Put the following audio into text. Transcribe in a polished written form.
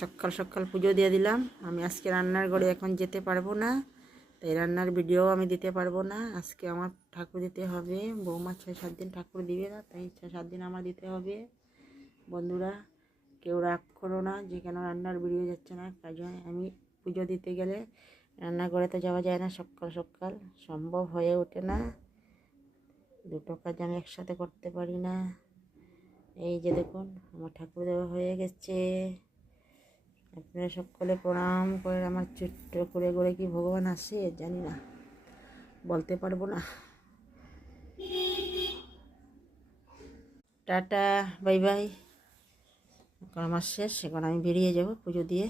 সকাল সকাল পুজো দিয়ে দিলাম। আমি আজকে রান্নার ঘরে এখন যেতে পারবো না, তাই রান্নার ভিডিও আমি দিতে পারবো না। আজকে আমার ঠাকুর দিতে হবে, বৌমা 6-7 দিন ঠাকুর দিবে না, তাই 6-7 দিন আমার দিতে হবে। বন্ধুরা কেউ রাগ করো না যে কেন রান্নার ভিডিও যাচ্ছে না, কাজে আমি পুজো দিতে গেলে রান্নাঘরে তো যাওয়া যায় না, সকাল সকাল সম্ভব হয়ে ওঠে না, দুটো কাজ আমি একসাথে করতে পারি না। এই যে দেখুন আমার ঠাকুর দেওয়া হয়ে গেছে। আপনারা সকলে প্রণাম করেন। আমার ছোট্ট করে করে কি ভগবান আসে জানি না, বলতে পারবো না। Tata, bye bye. এখন আমার শেষ, এখন আমি বেরিয়ে যাব পুজো দিয়ে।